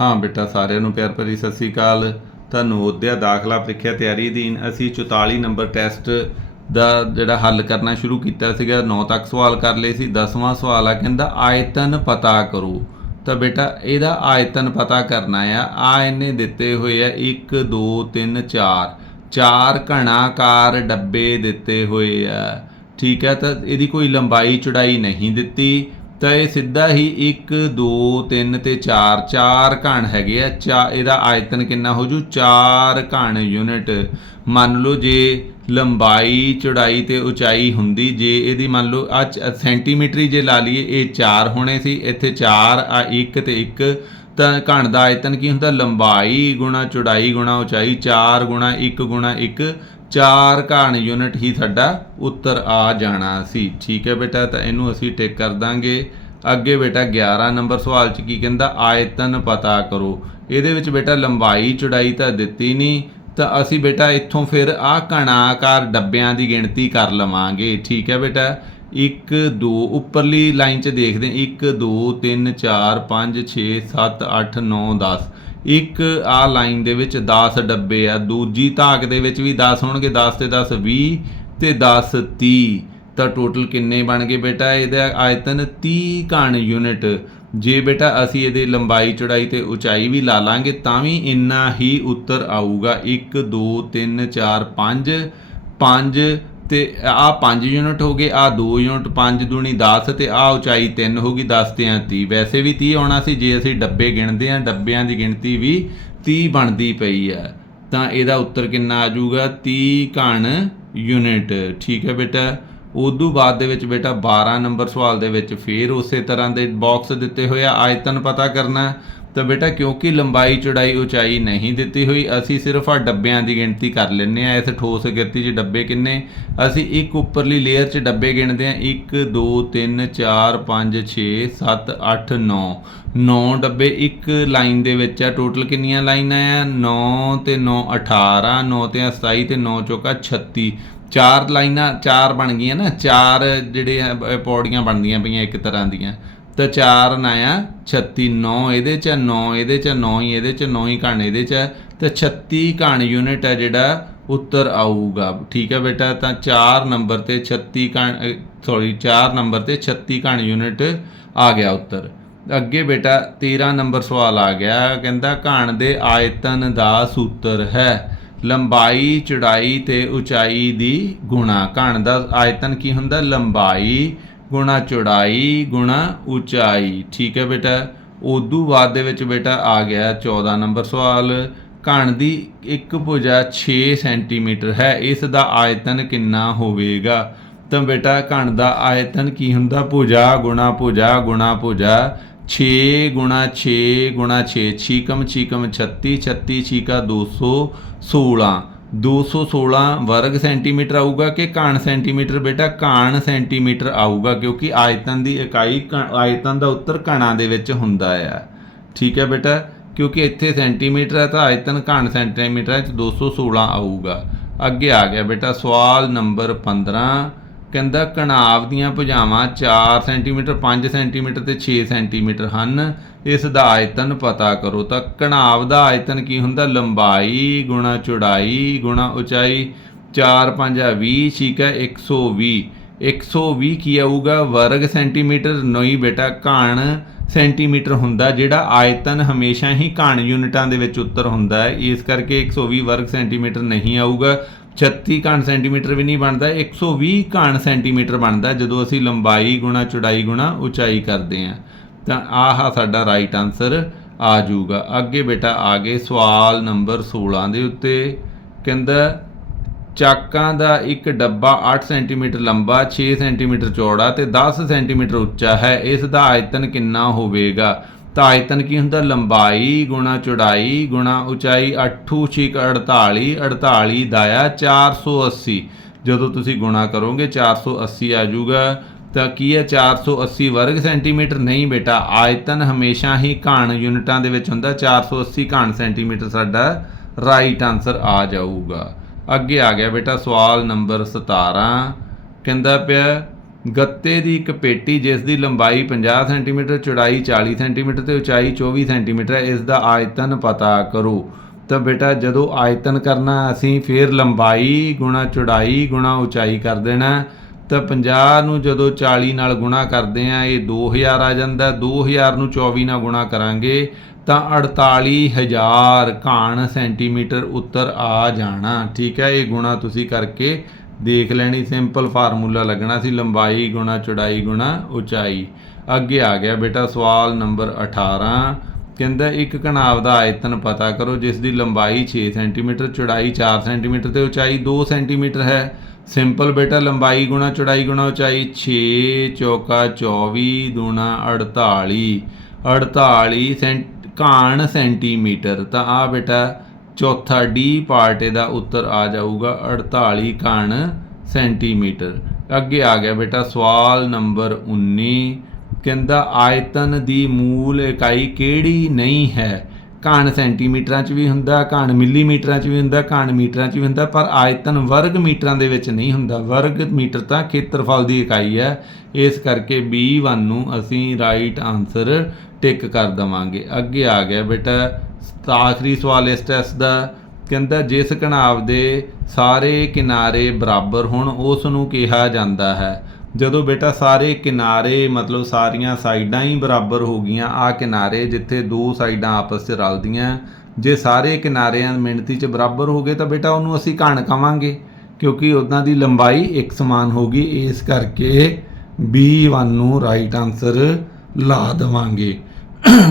ਹਾਂ ਬੇਟਾ, ਸਾਰਿਆਂ ਨੂੰ ਪਿਆਰ ਭਰੀ ਸਤਿ ਸ੍ਰੀ ਅਕਾਲ। ਤੁਹਾਨੂੰ ਉਦਿਆ ਦਾਖਲਾ ਪ੍ਰੀਖਿਆ ਤਿਆਰੀ ਅਧੀਨ ਅਸੀਂ 44 ਨੰਬਰ ਟੈਸਟ ਦਾ ਜਿਹੜਾ ਹੱਲ ਕਰਨਾ ਸ਼ੁਰੂ ਕੀਤਾ ਸੀਗਾ। 9 ਤੱਕ ਸਵਾਲ ਕਰ ਲਏ ਸੀ 10ਵਾਂ ਸਵਾਲ ਆ, ਕਹਿੰਦਾ ਆਇਤਨ ਪਤਾ ਕਰੋ। ਤਾਂ ਬੇਟਾ, ਇਹਦਾ ਆਇਤਨ ਪਤਾ ਕਰਨਾ ਆ। ਆ ਇਹਨੇ ਦਿੱਤੇ ਹੋਏ ਆ 1 2 3 4 ਚਾਰ ਘਣਾਕਾਰ ਡੱਬੇ ਦਿੱਤੇ ਹੋਏ ਆ। ਠੀਕ ਹੈ ਤਾਂ ਇਹਦੀ ਕੋਈ ਲੰਬਾਈ ਚੌੜਾਈ ਨਹੀਂ ਦਿੱਤੀ। ਤਾਂ ਇਹ ਸਿੱਧਾ ਹੀ 1 2 3 ਤੇ 4 ਚਾਰ ਘਣ ਹੈਗੇ ਆ। ਚਾ, ਇਹਦਾ ਆਇਤਨ ਕਿੰਨਾ ਹੋ ਜੂ? 4 ਘਣ ਯੂਨਿਟ। ਮੰਨ ਲਓ ਜੇ ਲੰਬਾਈ, ਚੌੜਾਈ ਤੇ ਉਚਾਈ ਹੁੰਦੀ, ਜੇ ਇਹਦੀ ਮੰਨ ਲਓ ਆ ਸੈਂਟੀਮੀਟਰ ਜੇ ਲਾ ਲਈਏ, ਇਹ 4 ਹੋਣੇ ਸੀ, ਇੱਥੇ 4 ਆ 1 ਤੇ 1 ਤਾਂ ਘਣ ਦਾ ਆਇਤਨ ਕੀ ਹੁੰਦਾ? ਲੰਬਾਈ ਗੁਣਾ ਚੌੜਾਈ ਗੁਣਾ ਉਚਾਈ 4 ਗੁਣਾ 1 ਗੁਣਾ 1 ਚਾਰ ਘਾਣ ਯੂਨਿਟ ਹੀ ਸਾਡਾ ਉੱਤਰ ਆ ਜਾਣਾ ਸੀ। ਠੀਕ ਹੈ ਬੇਟਾ, ਤਾਂ ਇਹਨੂੰ ਅਸੀਂ ਟਿਕ ਕਰ ਦਾਂਗੇ। ਅੱਗੇ ਬੇਟਾ 11 ਨੰਬਰ ਸਵਾਲ ਚ ਕੀ ਕਹਿੰਦਾ, ਆਇਤਨ ਪਤਾ ਕਰੋ। ਇਹਦੇ ਵਿੱਚ ਬੇਟਾ ਲੰਬਾਈ ਚੌੜਾਈ ਤਾਂ ਦਿੱਤੀ ਨਹੀਂ, ਤਾਂ ਅਸੀਂ ਬੇਟਾ ਇੱਥੋਂ ਫਿਰ ਆ ਘਣਾਕਾਰ ਡੱਬਿਆਂ ਦੀ ਗਿਣਤੀ ਕਰ ਲਵਾਂਗੇ। ਠੀਕ ਹੈ ਬੇਟਾ 1 2 ਉੱਪਰਲੀ ਲਾਈਨ 'ਚ ਦੇਖਦੇ ਹਾਂ। 1 2 3 4 5 6 7 8 9 10 ਇੱਕ ਆ ਲਾਈਨ ਦੇ ਵਿੱਚ 10 ਡੱਬੇ ਆ, ਦੂਜੀ ਧਾਕ ਦੇ ਵਿੱਚ ਵੀ 10 ਹੋਣਗੇ 10 ਤੇ 10 20 ਤੇ 10 30 ਤਾਂ ਟੋਟਲ ਕਿੰਨੇ ਬਣ ਗਏ ਬੇਟਾ? ਇਹਦਾ ਆਇਤਨ 30 ਘਣ ਯੂਨਿਟ। ਜੇ ਬੇਟਾ ਅਸੀਂ ਇਹਦੇ ਲੰਬਾਈ ਚੌੜਾਈ ਤੇ ਉਚਾਈ ਵੀ ਲਾ ਲਾਂਗੇ, ਤਾਂ ਵੀ ਇੰਨਾ ਹੀ ਉੱਤਰ ਆਊਗਾ। 1 2 3 4 5 5 ਤੇ ਆ 5 ਯੂਨਿਟ ਹੋ ਗਏ ਆ 2 ਯੂਨਿਟ 5 ਦੂਣੀ 10 ਤੇ ਆ ਉਚਾਈ 3 ਗਈ 10 ਤੇ ਆ 30 ਵੈਸੇ ਵੀ 30 ਆਉਣਾ ਸੀ, ਜੇ ਅਸੀਂ ਡੱਬੇ ਗਿਣਦੇ ਆ ਡੱਬਿਆਂ ਦੀ ਗਿਣਤੀ ਵੀ 30 ਬਣਦੀ ਪਈ ਆ ਤਾਂ ਇਹਦਾ ਉੱਤਰ ਕਿੰਨਾ ਆ ਜਾਊਗਾ? 30 ਘਣ ਯੂਨਿਟ ਠੀਕ ਹੈ ਬੇਟਾ? ਉਦੋਂ ਬਾਅਦ ਦੇ ਵਿੱਚ ਬੇਟਾ 12 ਨੰਬਰ ਸਵਾਲ ਦੇ ਵਿੱਚ ਫੇਰ ਉਸੇ ਤਰ੍ਹਾਂ ਦੇ ਬਾਕਸ ਦਿੱਤੇ ਹੋਏ ਆ। ਆਇਤਨ ਪਤਾ ਕਰਨਾ ਤਾਂ ਬੇਟਾ ਕਿਉਂਕਿ ਲੰਬਾਈ ਚੌੜਾਈ ਉਚਾਈ ਨਹੀਂ ਦਿੱਤੀ ਹੋਈ ਅਸੀਂ ਸਿਰਫ ਆ ਡੱਬਿਆਂ ਦੀ ਗਿਣਤੀ ਕਰ ਲੈਂਦੇ ਆ ਇਸ ਠੋਸ ਗਿਣਤੀ 'ਚ ਡੱਬੇ ਕਿੰਨੇ? ਅਸੀਂ ਇੱਕ ਉੱਪਰਲੀ ਲੇਅਰ 'ਚ ਡੱਬੇ ਗਿਣਦੇ ਆ 1 2 3 4 5 6 7 8 9 9 ਡੱਬੇ ਇੱਕ ਲਾਈਨ ਦੇ ਵਿੱਚ ਆ। ਟੋਟਲ ਕਿੰਨੀਆਂ ਲਾਈਨਾਂ ਆ? 9 ਤੇ 9 18 9 ਤੇ 27 ਤੇ 9 ਚੌਕਾ 36 ਚਾਰ ਲਾਈਨਾਂ ਚਾਰ ਬਣ ਗਈਆਂ ਨਾ। ਚਾਰ ਜਿਹੜੇ ਆ, ਪੌੜੀਆਂ ਬਣਦੀਆਂ ਪਈਆਂ ਇੱਕ ਤਰ੍ਹਾਂ ਦੀਆਂ। ਤਾਂ 4 ਨਾ ਆ 36 9 ਇਹਦੇ ਚ 9 ਇਹਦੇ ਚ 9 ਹੀ ਇਹਦੇ ਚ 9 ਹੀ ਘਣ ਇਹਦੇ ਚ ਹੈ, ਤੇ 36 ਘਣ ਯੂਨਿਟ ਹੈ ਜਿਹੜਾ ਉੱਤਰ ਆਊਗਾ। ਠੀਕ ਹੈ ਬੇਟਾ ਤਾਂ 4 ਨੰਬਰ ਤੇ 36 ਘਣ ਸੌਰੀ 4 ਨੰਬਰ ਤੇ 36 ਘਣ ਯੂਨਿਟ ਆ ਗਿਆ ਉੱਤਰ। ਅੱਗੇ ਬੇਟਾ 13 ਨੰਬਰ ਸਵਾਲ ਆ ਗਿਆ ਕਹਿੰਦਾ ਘਣ ਦੇ ਆਇਤਨ ਦਾ ਸੂਤਰ ਹੈ। ਲੰਬਾਈ ਚੌੜਾਈ ਤੇ ਉਚਾਈ ਦੀ ਗੁਣਾ। ਘਣ ਦਾ ਆਇਤਨ ਕੀ ਹੁੰਦਾ? ਲੰਬਾਈ ਗੁਣਾ ਚੌੜਾਈ, ਗੁਣਾ ਉਚਾਈ। ਠੀਕ ਹੈ ਬੇਟਾ? ਉਦੋਂ ਬਾਅਦ ਦੇ ਵਿੱਚ ਬੇਟਾ ਆ ਗਿਆ 14 ਨੰਬਰ ਸਵਾਲ। ਘਣ ਦੀ ਇੱਕ ਭੁਜਾ 6 ਸੈਂਟੀਮੀਟਰ ਹੈ। ਇਸ ਦਾ ਆਇਤਨ ਕਿੰਨਾ ਹੋਵੇਗਾ? ਤਾਂ ਬੇਟਾ ਘਣ ਦਾ ਆਇਤਨ ਕੀ ਹੁੰਦਾ? ਭੁਜਾ, ਗੁਣਾ ਭੁਜਾ ਗੁਣਾ ਭੁਜਾ। 6 ਗੁਣਾ 6 ਗੁਣਾ 6 ਛੀਕਮ ਛੀਕਮ 36 36 ਛੀਕਾ 216 216 ਵਰਗ ਸੈਂਟੀਮੀਟਰ ਆਊਗਾ ਕਿ ਘਣ ਸੈਂਟੀਮੀਟਰ ਬੇਟਾ? ਘਣ ਸੈਂਟੀਮੀਟਰ ਆਊਗਾ ਕਿਉਂਕਿ ਆਇਤਨ ਦੀ ਇਕਾਈ ਘਣ- ਆਇਤਨ ਦਾ ਉੱਤਰ ਘਣਾਂ ਦੇ ਵਿੱਚ ਹੁੰਦਾ ਆ। ਠੀਕ ਹੈ ਬੇਟਾ? ਕਿਉਂਕਿ ਇੱਥੇ ਸੈਂਟੀਮੀਟਰ ਹੈ ਤਾਂ ਆਇਤਨ ਘਣ ਸੈਂਟੀਮੀਟਰ ਚ 216 ਆਊਗਾ। ਅੱਗੇ ਆ ਗਿਆ ਬੇਟਾ, ਸਵਾਲ ਨੰਬਰ 15 ਕਹਿੰਦਾ ਕਣਾਵ ਦੀਆਂ ਭੁਜਾਵਾਂ 4 ਸੈਂਟੀਮੀਟਰ 5 ਸੈਂਟੀਮੀਟਰ ਤੇ 6 ਸੈਂਟੀਮੀਟਰ ਹਨ। ਇਸ ਦਾ ਆਇਤਨ ਪਤਾ ਕਰੋ ਤਾਂ ਕਣਾਵ ਦਾ ਆਇਤਨ ਕੀ ਹੁੰਦਾ? ਲੰਬਾਈ, ਗੁਣਾ ਚੌੜਾਈ, ਗੁਣਾ ਉਚਾਈ। 4 5 20 ਠੀਕ ਹੈ 120 120 ਕੀ ਆਊਗਾ? ਵਰਗ ਸੈਂਟੀਮੀਟਰ ਨਹੀਂ ਬੇਟਾ, ਘਣ ਸੈਂਟੀਮੀਟਰ ਹੁੰਦਾ ਜਿਹੜਾ ਆਇਤਨ ਹਮੇਸ਼ਾ ਹੀ ਘਣ ਯੂਨਿਟਾਂ ਦੇ ਵਿੱਚ ਉੱਤਰ ਹੁੰਦਾ ਹੈ। ਇਸ ਕਰਕੇ 120 ਵਰਗ ਸੈਂਟੀਮੀਟਰ ਨਹੀਂ ਆਊਗਾ। 36 ਘਣ ਸੈਂਟੀਮੀਟਰ ਵੀ ਨਹੀਂ ਬਣਦਾ। 120 ਘਣ ਸੈਂਟੀਮੀਟਰ ਬਣਦਾ ਜਦੋਂ ਅਸੀਂ ਲੰਬਾਈ, ਗੁਣਾ ਚੌੜਾਈ, ਗੁਣਾ ਉਚਾਈ ਕਰਦੇ ਹਾਂ। ਤਾਂ ਆਹ ਸਾਡਾ ਰਾਈਟ ਆਨਸਰ ਆ ਜਾਊਗਾ। ਅੱਗੇ ਬੇਟਾ ਆ ਗਏ ਸਵਾਲ ਨੰਬਰ 16 ਦੇ ਉੱਤੇ। ਕਹਿੰਦਾ, ਚਾਕਾਂ ਦਾ ਇੱਕ ਡੱਬਾ 8 ਸੈਂਟੀਮੀਟਰ ਲੰਬਾ 6 ਸੈਂਟੀਮੀਟਰ ਚੌੜਾ ਤੇ 10 ਸੈਂਟੀਮੀਟਰ ਉੱਚਾ ਹੈ। ਇਸ ਦਾ ਆਇਤਨ ਕਿੰਨਾ ਹੋਵੇਗਾ? ਤਾਂ ਆਇਤਨ ਕੀ ਹੁੰਦਾ? ਲੰਬਾਈ ਗੁਣਾ ਚੌੜਾਈ ਗੁਣਾ ਉਚਾਈ 8 ਛਿਕ 48 48 ਦਾਇਆ 480 ਜਦੋਂ ਤੁਸੀਂ ਗੁਣਾ ਕਰੋਗੇ 480 ਆ ਜਾਊਗਾ। ਤਾਂ ਕੀ ਹੈ 480 ਵਰਗ ਸੈਂਟੀਮੀਟਰ ਨਹੀਂ ਬੇਟਾ? ਆਇਤਨ ਹਮੇਸ਼ਾ ਹੀ ਘਣ ਯੂਨਿਟਾਂ ਦੇ ਵਿੱਚ ਹੁੰਦਾ। 480 ਘਣ ਸੈਂਟੀਮੀਟਰ ਸਾਡਾ ਰਾਈਟ ਆਨਸਰ ਆ ਜਾਊਗਾ। ਅੱਗੇ ਆ ਗਿਆ ਬੇਟਾ ਸਵਾਲ ਨੰਬਰ 17 ਕਹਿੰਦਾ ਪਿਆ, ਗੱਤੇ ਦੀ ਇੱਕ ਪੇਟੀ ਜਿਸ ਦੀ ਲੰਬਾਈ 50 ਸੈਂਟੀਮੀਟਰ, ਚੌੜਾਈ 40 ਸੈਂਟੀਮੀਟਰ ਤੇ ਉਚਾਈ 24 ਸੈਂਟੀਮੀਟਰ ਹੈ, ਇਸ ਦਾ ਆਇਤਨ ਪਤਾ ਕਰੋ। ਤਾਂ ਬੇਟਾ ਜਦੋਂ ਆਇਤਨ ਕਰਨਾ, ਅਸੀਂ ਫਿਰ ਲੰਬਾਈ ਗੁਣਾ ਚੌੜਾਈ ਗੁਣਾ ਉਚਾਈ ਕਰ ਦੇਣਾ। ਤਾਂ 50 ਨੂੰ ਜਦੋਂ 40 ਨਾਲ ਗੁਣਾ ਕਰਦੇ ਆ ਇਹ 2000 ਆ ਜਾਂਦਾ। 2000 ਨੂੰ 24 ਨਾਲ ਗੁਣਾ ਕਰਾਂਗੇ, ਤਾਂ 48000 ਘਾਣ ਸੈਂਟੀਮੀਟਰ ਉੱਤਰ ਆ ਜਾਣਾ। ਠੀਕ ਹੈ, ਇਹ ਗੁਣਾ ਤੁਸੀਂ ਕਰਕੇ ਦੇਖ ਲੈਣੀ। ਸਿੰਪਲ ਫਾਰਮੂਲਾ ਲੱਗਣਾ ਸੀ, ਲੰਬਾਈ ਗੁਣਾ, ਚੌੜਾਈ ਗੁਣਾ, ਉਚਾਈ। ਅੱਗੇ ਆ ਗਿਆ ਬੇਟਾ ਸਵਾਲ ਨੰਬਰ 18 ਕਹਿੰਦਾ, ਇੱਕ ਘਣਾਵ ਦਾ ਆਇਤਨ ਪਤਾ ਕਰੋ, ਜਿਸ ਦੀ ਲੰਬਾਈ 6 ਸੈਂਟੀਮੀਟਰ, ਚੌੜਾਈ 4 ਸੈਂਟੀਮੀਟਰ ਤੇ ਉਚਾਈ 2 ਸੈਂਟੀਮੀਟਰ ਹੈ। ਸਿੰਪਲ ਬੇਟਾ, ਲੰਬਾਈ ਗੁਣਾ, ਚੌੜਾਈ ਗੁਣਾ, ਉਚਾਈ 6 ਚੌਕਾ 24 ਦੂਣਾ 48 48 ਸੈਂਟ, ਘਾਣ ਸੈਂਟੀਮੀਟਰ। ਤਾਂ ਆ ਬੇਟਾ, ਚੌਥਾ ਡੀ ਪਾਰਟ ਇਹਦਾ ਉੱਤਰ ਆ ਜਾਊਗਾ 48 ਘਾਣ ਸੈਂਟੀਮੀਟਰ। ਅੱਗੇ ਆ ਗਿਆ ਬੇਟਾ, ਸਵਾਲ ਨੰਬਰ 19 ਕਹਿੰਦਾ, ਆਇਤਨ ਦੀ ਮੂਲ ਇਕਾਈ ਕਿਹੜੀ ਨਹੀਂ ਹੈ? ਘਣ ਸੈਂਟੀਮੀਟਰਾਂ 'ਚ ਵੀ ਹੁੰਦਾ, ਘਣ ਮਿਲੀਮੀਟਰਾਂ 'ਚ ਵੀ ਹੁੰਦਾ, ਘਣ ਮੀਟਰਾਂ 'ਚ ਵੀ ਹੁੰਦਾ, ਪਰ ਆਇਤਨ ਵਰਗ ਮੀਟਰਾਂ ਦੇ ਵਿੱਚ ਨਹੀਂ ਹੁੰਦਾ। ਵਰਗ ਮੀਟਰ ਤਾਂ ਖੇਤਰਫਲ ਦੀ ਇਕਾਈ ਹੈ। ਇਸ ਕਰਕੇ B1 ਨੂੰ ਅਸੀਂ ਰਾਈਟ ਆਨਸਰ ਟਿਕ ਕਰ ਦਵਾਂਗੇ। ਅੱਗੇ ਆ ਗਿਆ ਬੇਟਾ, ਆਖਰੀ ਸਵਾਲ ਇਸ ਟੈਸਟ ਦਾ। ਕਹਿੰਦਾ, ਜਿਸ ਘਣਾਵ ਦੇ ਸਾਰੇ ਕਿਨਾਰੇ ਬਰਾਬਰ ਹੋਣ, ਉਸ ਨੂੰ ਕਿਹਾ ਜਾਂਦਾ ਹੈ। ਜਦੋਂ ਬੇਟਾ ਸਾਰੇ ਕਿਨਾਰੇ, ਮਤਲਬ ਸਾਰੀਆਂ ਸਾਈਡਾਂ ਹੀ ਬਰਾਬਰ ਹੋ ਗਈਆਂ, ਆ ਕਿਨਾਰੇ ਜਿੱਥੇ ਦੋ ਸਾਈਡਾਂ ਆਪਸ 'ਚ ਰਲਦੀਆਂ, ਜੇ ਸਾਰੇ ਕਿਨਾਰਿਆਂ ਮਿਣਤੀ 'ਚ ਬਰਾਬਰ ਹੋ ਗਏ ਤਾਂ ਬੇਟਾ ਉਹਨੂੰ ਅਸੀਂ ਘਣ ਕਵਾਂਗੇ, ਕਿਉਂਕਿ ਉਹਨਾਂ ਦੀ ਲੰਬਾਈ ਇੱਕ ਸਮਾਨ ਹੋ ਗਈ, ਇਸ ਕਰਕੇ B1 ਨੂੰ ਰਾਈਟ ਆਨਸਰ ਲਾ ਦੇਵਾਂਗੇ।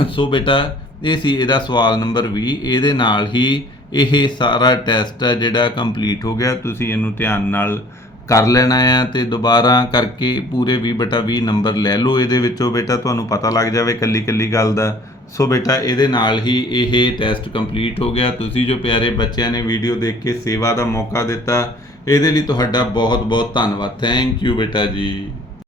ਸੋ ਬੇਟਾ, ਇਹ ਸੀ ਇਹਦਾ ਸਵਾਲ ਨੰਬਰ 20 ਇਹਦੇ ਨਾਲ ਹੀ ਇਹ ਸਾਰਾ ਟੈਸਟ ਹੈ ਜਿਹੜਾ ਕੰਪਲੀਟ ਹੋ ਗਿਆ, ਤੁਸੀਂ ਇਹਨੂੰ ਧਿਆਨ ਨਾਲ ਕਰ ਲੈਣਾ ਆ ਤੇ ਦੁਬਾਰਾ ਕਰਕੇ ਪੂਰੇ 20 ਬਟਾ 20 ਨੰਬਰ ਲੈ ਲਓ ਇਹਦੇ ਵਿੱਚੋਂ ਬੇਟਾ, ਤੁਹਾਨੂੰ ਪਤਾ ਲੱਗ ਜਾਵੇ ਕੱਲੀ ਕੱਲੀ ਗੱਲ ਦਾ। ਸੋ ਬੇਟਾ, ਇਹਦੇ ਨਾਲ ਹੀ ਇਹ ਟੈਸਟ ਕੰਪਲੀਟ ਹੋ ਗਿਆ। ਤੁਸੀਂ ਜੋ ਪਿਆਰੇ ਬੱਚਿਆਂ ਨੇ ਵੀਡੀਓ ਦੇਖ ਕੇ ਸੇਵਾ ਦਾ ਮੌਕਾ ਦਿੱਤਾ, ਇਹਦੇ ਲਈ ਤੁਹਾਡਾ ਬਹੁਤ ਬਹੁਤ ਧੰਨਵਾਦ। ਥੈਂਕ ਯੂ ਬੇਟਾ ਜੀ।